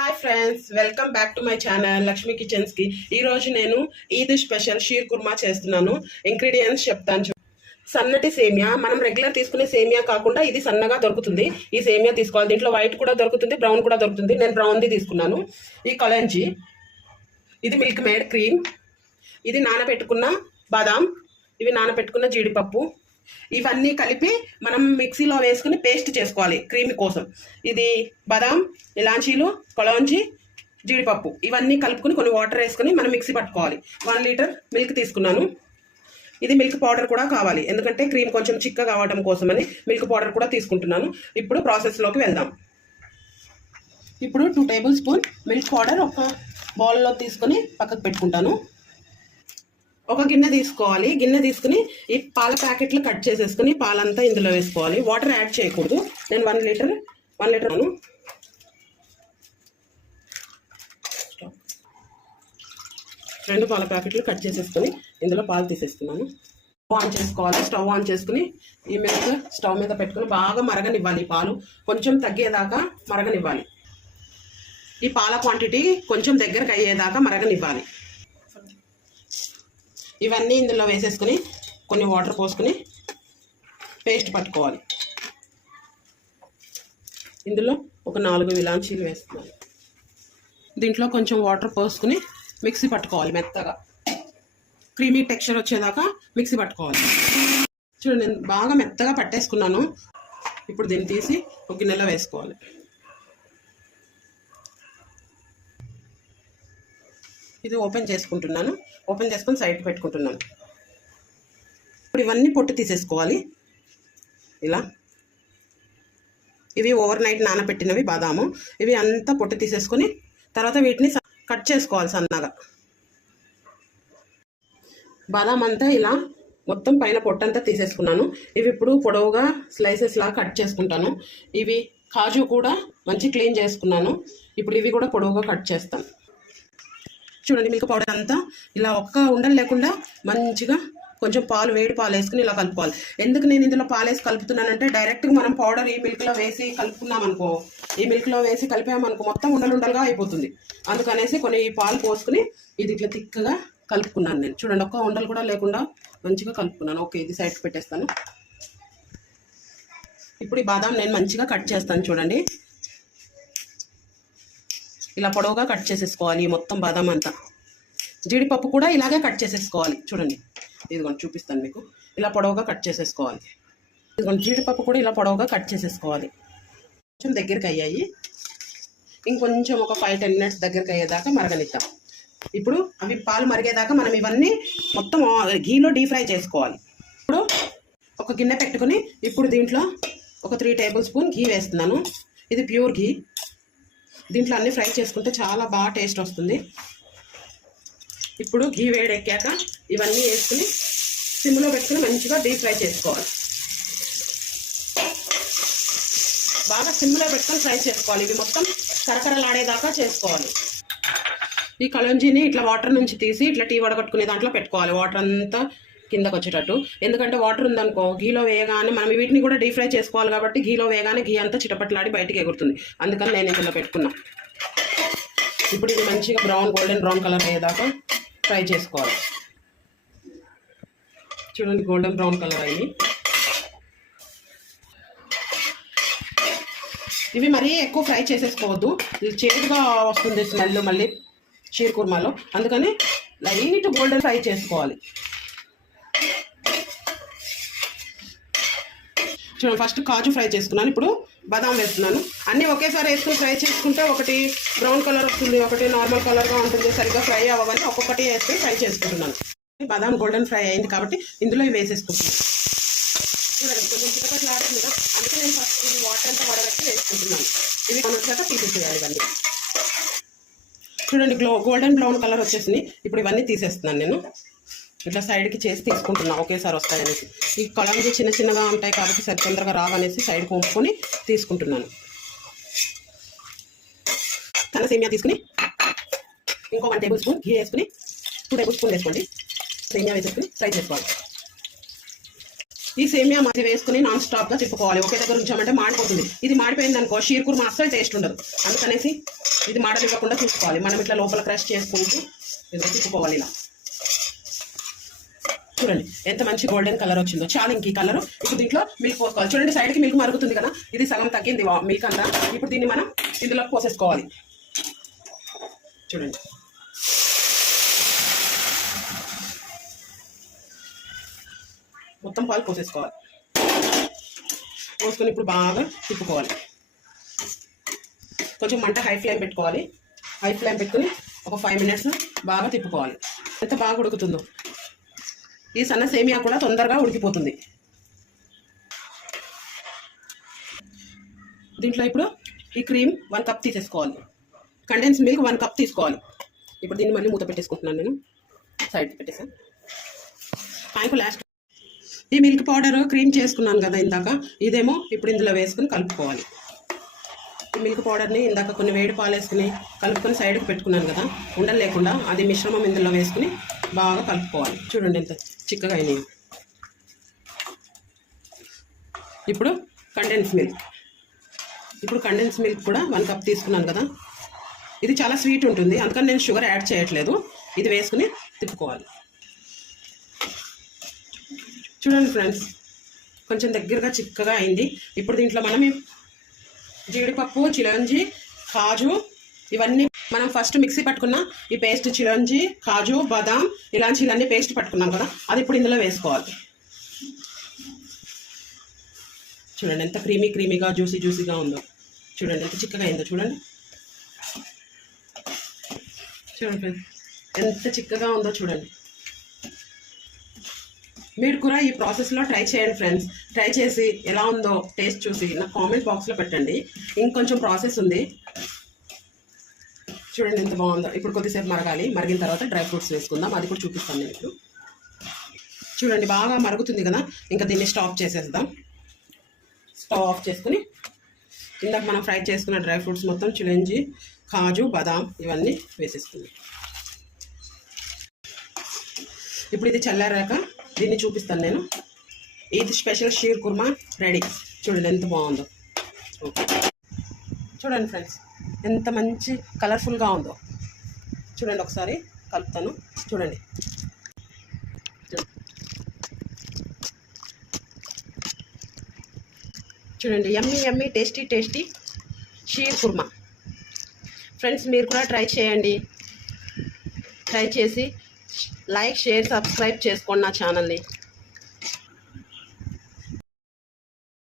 Hi friends, welcome back to my channel Lakshmi kitchens కి. ఈ రోజు నేను ఈద్ స్పెషల్ షీర్ కుర్మా చేస్తున్నాను. ఇంగ్రీడియంట్స్ చెప్తాను. సన్నటి సేమియా, మనం రెగ్యులర్ తీసుకునే సేమియా కాకుండా ఇది సన్నగా దొరుకుతుంది. ఈ సేమియా తీసుకోవాలి. దీంట్లో వైట్ కూడా దొరుకుతుంది, బ్రౌన్ కూడా దొరుకుతుంది. నేను బ్రౌన్ది తీసుకున్నాను. ఈ కలంజీ, ఇది మిల్క్ మేడ్ క్రీమ్, ఇది నానబెట్టుకున్న బాదాం, ఇవి నానబెట్టుకున్న జీడిపప్పు. ఇవన్నీ కలిపి మనం మిక్సీలో వేసుకుని పేస్ట్ చేసుకోవాలి క్రీమ్ కోసం. ఇది బాదాం, ఇలాచీలు, కలాంజీ, జీడిపప్పు ఇవన్నీ కలుపుకొని కొన్ని వాటర్ వేసుకుని మనం మిక్సీ పట్టుకోవాలి. 1 లీటర్ మిల్క్ తీసుకున్నాను. ఇది మిల్క్ పౌడర్ కూడా కావాలి, ఎందుకంటే క్రీమ్ కొంచెం చిక్కగా కావడం కోసమని మిల్క్ పౌడర్ కూడా తీసుకుంటున్నాను. ఇప్పుడు ప్రాసెస్లోకి వెళ్దాం. ఇప్పుడు 2 టేబుల్ స్పూన్ మిల్క్ పౌడర్ ఒక బౌల్లో తీసుకొని పక్కకు పెట్టుకుంటాను. ఒక గిన్నె తీసుకోవాలి. గిన్నె తీసుకుని ఈ పాల ప్యాకెట్లు కట్ చేసేసుకుని పాలంతా ఇందులో వేసుకోవాలి. వాటర్ యాడ్ చేయకూడదు. నేను 1 లీటర్ 2 పాల ప్యాకెట్లు కట్ చేసేసుకుని ఇందులో పాలు తీసేస్తున్నాను. స్టవ్ ఆన్ చేసుకోవాలి. స్టవ్ ఆన్ చేసుకుని ఈ మిల్క్ స్టవ్ మీద పెట్టుకుని బాగా మరగనివ్వాలి. పాలు కొంచెం తగ్గేదాకా మరగనివ్వాలి. ఈ పాల క్వాంటిటీ కొంచెం దగ్గరకు అయ్యేదాకా మరగనివ్వాలి. ఇవన్నీ ఇందులో వేసేసుకుని కొన్ని వాటర్ పోసుకుని పేస్ట్ పట్టుకోవాలి. ఇందులో ఒక 4 ఇలాచీలు వేస్తున్నాను. దీంట్లో కొంచెం వాటర్ పోసుకుని మిక్సీ పట్టుకోవాలి. మెత్తగా క్రీమీ టెక్స్చర్ వచ్చేదాకా మిక్సీ పట్టుకోవాలి. చూడండి, నేను బాగా మెత్తగా పట్టేసుకున్నాను. ఇప్పుడు దీన్ని తీసి ఒక గిన్నెలో వేసుకోవాలి. ఇది ఓపెన్ చేసుకుంటున్నాను. ఓపెన్ చేసుకొని సైడ్ పెట్టుకుంటున్నాను. ఇప్పుడు ఇవన్నీ పొట్టు తీసేసుకోవాలి. ఇలా ఇవి ఓవర్ నైట్ నానబెట్టినవి బాదాము. ఇవి అంతా పొట్టు తీసేసుకొని తర్వాత వీటిని కట్ చేసుకోవాలి సన్నగా. బాదాం అంతా ఇలా మొత్తం పైన పొట్టంతా తీసేసుకున్నాను. ఇవి ఇప్పుడు పొడవుగా స్లైసెస్ లాగా కట్ చేసుకుంటాను. ఇవి కాజు కూడా మంచి క్లీన్ చేసుకున్నాను. ఇప్పుడు ఇవి కూడా పొడవుగా కట్ చేస్తాను. చూడండి, మిల్క్ పౌడర్ అంతా ఇలా ఒక్క ఉండలు లేకుండా మంచిగా కొంచెం పాలు, వేడి పాలు వేసుకుని ఇలా కలుపుకోవాలి. ఎందుకు నేను ఇందులో పాలు వేసి కలుపుతున్నానంటే డైరెక్ట్గా మనం పౌడర్ ఈ మిల్క్లో వేసి కలుపుకున్నామనుకో, ఈ మిల్క్లో వేసి కలిపామనుకో మొత్తం ఉండలుండలుగా అయిపోతుంది. అందుకనేసి కొన్ని ఈ పాలు పోసుకుని ఇది ఇట్లా తిక్కగా కలుపుకున్నాను నేను. చూడండి, ఒక్క ఉండలు కూడా లేకుండా మంచిగా కలుపుకున్నాను. ఓకే, ఇది సైడ్ పెట్టేస్తాను. ఇప్పుడు ఈ బాదాం నేను మంచిగా కట్ చేస్తాను. చూడండి, ఇలా పొడవుగా కట్ చేసేసుకోవాలి మొత్తం బాదాం అంతా. జీడిపప్పు కూడా ఇలాగే కట్ చేసేసుకోవాలి. చూడండి, ఇదిగోండి చూపిస్తాను మీకు. ఇలా పొడవుగా కట్ చేసేసుకోవాలి. ఇదిగోండి, జీడిపప్పు కూడా ఇలా పొడవుగా కట్ చేసేసుకోవాలి. కొంచెం దగ్గరికి అయ్యాయి. ఇంకొంచెం ఒక 5-10 మినిట్స్ దగ్గరికి అయ్యేదాకా మరగనిద్దాం. ఇప్పుడు అవి పాలు మరిగేదాకా మనం ఇవన్నీ మొత్తం ఘీలో డీప్ ఫ్రై చేసుకోవాలి. ఇప్పుడు ఒక గిన్నె పెట్టుకుని ఇప్పుడు దీంట్లో ఒక 3 టేబుల్ స్పూన్ ఘీ వేస్తున్నాను. ఇది ప్యూర్ ఘీ. దీంట్లో అన్నీ ఫ్రై చేసుకుంటే చాలా బాగా టేస్ట్ వస్తుంది. ఇప్పుడు ఘీ వేడెక్కాక ఇవన్నీ వేసుకుని సిమ్లో పెట్టుకుని మంచిగా డీప్ ఫ్రై చేసుకోవాలి. బాగా సిమ్లో పెట్టుకొని ఫ్రై చేసుకోవాలి. ఇవి మొత్తం కరకరలాడేదాకా చేసుకోవాలి. ఈ కలంజీని ఇట్లా వాటర్ నుంచి తీసి ఇట్లా టీ వడగట్టుకునే దాంట్లో పెట్టుకోవాలి. వాటర్ అంతా కిందకు వచ్చేటట్టు. ఎందుకంటే వాటర్ ఉందనుకో ఘీలో వేయగానే మనం వీటిని కూడా డీప్ ఫ్రై చేసుకోవాలి కాబట్టి ఘీలో వేయగానే ఘీ అంతా చిటపట్లాడి బయటికి ఎగురుతుంది. అందుకని నేను ఇందులో పెట్టుకున్నా. ఇప్పుడు ఇది మంచిగా గోల్డెన్ బ్రౌన్ కలర్ అయ్యేదాకా ఫ్రై చేసుకోవాలి. చూడండి, గోల్డెన్ బ్రౌన్ కలర్ అయ్యి ఇవి మరీ ఎక్కువ ఫ్రై చేసేసుకోవద్దు. ఇది చేదుగా వస్తుంది స్మెల్ మళ్ళీ షీర్ కుర్మాలో. అందుకని లైట్ గోల్డెన్ ఫ్రై చేసుకోవాలి. చూడండి, ఫస్ట్ కాజు ఫ్రై చేసుకున్నాను. ఇప్పుడు బాదాం వేస్తున్నాను. అన్నీ ఒకేసారి వేసుకుని ఫ్రై చేసుకుంటే ఒకటి బ్రౌన్ కలర్ వస్తుంది, ఒకటి నార్మల్ కలర్గా ఉంటుంది. సరిగ్గా ఫ్రై అవ్వగానే ఒక్కొక్కటి వేసుకుని ఫ్రై చేసుకుంటున్నాను. బాదాం గోల్డెన్ ఫ్రై అయింది కాబట్టి ఇందులో ఇవి వేసేసుకుంటున్నాను. చూడండి, కొంచెం చిటపట్లు ఆడుతుంది కదా, అందుకే నేను ఫస్ట్ ఇది వాటర్ అంతా వడగట్టి వేసుకుంటున్నాను. ఇవి వచ్చాక తీసేసేయాలి ఇవన్నీ. చూడండి, గోల్డెన్ బ్రౌన్ కలర్ వచ్చేసింది. ఇప్పుడు ఇవన్నీ తీసేస్తున్నాను. నేను ఇట్లా సైడ్కి చేసి తీసుకుంటున్నాను, ఒకేసారి వస్తాయనేసి. ఈ కలంజీ చిన్న చిన్నగా ఉంటాయి కాబట్టి సరి తొందరగా రావనేసి సైడ్ కొంపుకొని తీసుకుంటున్నాను. సన్న సేమియా తీసుకుని ఇంకో 1 టేబుల్ స్పూన్ ఘీ వేసుకుని 2 టేబుల్ స్పూన్ వేసుకోండి. సేమియా వేసుకుని ఫ్రై చేసుకోవాలి. ఈ సేమియా మధ్య వేసుకుని నాన్ స్టాప్గా తిప్పుకోవాలి. ఒకే దగ్గర ఉంచామంటే మాడిపోతుంది. ఇది మాడిపోయింది అనుకో షీర్ కుర్మా అస్సలు టేస్ట్ ఉండదు. అందుకనేసి ఇది మాడనివ్వకుండా చూసుకోవాలి. మనం ఇట్లా లోపల క్రష్ చేసుకుంటూ తిప్పుకోవాలి. ఇలా చూడండి ఎంత మంచి గోల్డెన్ కలర్ వచ్చిందో. చాలా ఇంక ఈ కలర్. ఇప్పుడు దీంట్లో మిల్క్ పోసుకోవాలి. చూడండి సైడ్కి మిల్క్ మరుగుతుంది కదా, ఇది సగం తగ్గింది మిల్క్ అంతా. ఇప్పుడు దీన్ని మనం ఇందులో పోసేసుకోవాలి. చూడండి మొత్తం పాలు పోసేసుకోవాలి. పోసుకొని ఇప్పుడు బాగా తిప్పుకోవాలి. కొంచెం మంట హై ఫ్లేమ్ పెట్టుకోవాలి. హై ఫ్లేమ్ పెట్టుకుని ఒక 5 minutes బాగా తిప్పుకోవాలి. ఎంత బాగా ఉడుకుతుందో. ఈ సన్న సేమియా కూడా తొందరగా ఉడికిపోతుంది. దీంట్లో ఇప్పుడు ఈ క్రీమ్ 1 cup తీసేసుకోవాలి. కండెన్స్ మిల్క్ 1 cup తీసుకోవాలి. ఇప్పుడు దీన్ని మళ్ళీ మూత పెట్టేసుకుంటున్నాను. నేను సైడ్ పెట్టేసాను. పైపు లాస్ట్ ఈ మిల్క్ పౌడర్ క్రీమ్ చేసుకున్నాను కదా ఇందాక, ఇదేమో ఇప్పుడు ఇందులో వేసుకుని కలుపుకోవాలి. ఈ మిల్క్ పౌడర్ని ఇందాక కొన్ని వేడి పాలు వేసుకుని కలుపుకొని సైడ్కి పెట్టుకున్నాను కదా, ఉండలు లేకుండా అది మిశ్రమం ఇందులో వేసుకుని బాగా కలుపుకోవాలి. చూడండి ఎంత చిక్కగా అయినాయి. ఇప్పుడు కండెన్స్ మిల్క్ కూడా 1 cup తీసుకున్నాను కదా, ఇది చాలా స్వీట్ ఉంటుంది అందుకని నేను షుగర్ యాడ్ చేయట్లేదు. ఇది వేసుకుని తిప్పుకోవాలి. చూడండి ఫ్రెండ్స్ కొంచెం దగ్గరగా చిక్కగా అయింది. ఇప్పుడు దీంట్లో మనం జీడిపప్పు, చిరంజి, కాజు ఇవన్నీ మనం ఫస్ట్ మిక్సీ పట్టుకున్న ఈ పేస్ట్, చిరంజి, కాజు, బాదాం, ఇలాంటివన్నీ పేస్ట్ పట్టుకున్నాం కదా, అది ఇప్పుడు ఇందులో వేసుకోవాలి. చూడండి ఎంత క్రీమీగా జ్యూసీగా ఉందో. చూడండి ఎంత చిక్కగా అయిందో. చూడండి ఫ్రెండ్స్ ఎంత చిక్కగా ఉందో. చూడండి మీరు కూడా ఈ ప్రాసెస్లో ట్రై చేయండి ఫ్రెండ్స్. ట్రై చేసి ఎలా ఉందో టేస్ట్ చూసి నాకు కామెంట్ బాక్స్లో పెట్టండి. ఇంకొంచెం ప్రాసెస్ ఉంది. చూడండి ఎంత బాగుందో. ఇప్పుడు కొద్దిసేపు మరగాలి. మరిగిన తర్వాత డ్రై ఫ్రూట్స్ వేసుకుందాం, అది కూడా చూపిస్తాను నేను ఇప్పుడు. చూడండి బాగా మరుగుతుంది కదా, ఇంకా దీన్ని స్టాప్ చేసేద్దాం. స్టవ్ ఆఫ్ చేసుకుని ఇందాక మనం ఫ్రై చేసుకున్న డ్రై ఫ్రూట్స్ మొత్తం చిరంజి, కాజు, బాదాం ఇవన్నీ వేసేసుకుందాం. ఇప్పుడు ఇది చల్లారాక దీన్ని చూపిస్తాను నేను. ఇది స్పెషల్ షీర్ కుర్మా రెడీ. చూడండి ఎంత బాగుందో. ఓకే చూడండి ఫ్రెండ్స్ ఎంత మంచి కలర్ఫుల్గా ఉందో. చూడండి ఒకసారి కలుపుతాను. చూడండి yummy tasty sheer kurma. Friends మీరు కూడా ట్రై చేయండి. ట్రై చేసి లైక్, షేర్, సబ్స్క్రైబ్ చేసుకోండి నా ఛానల్ని.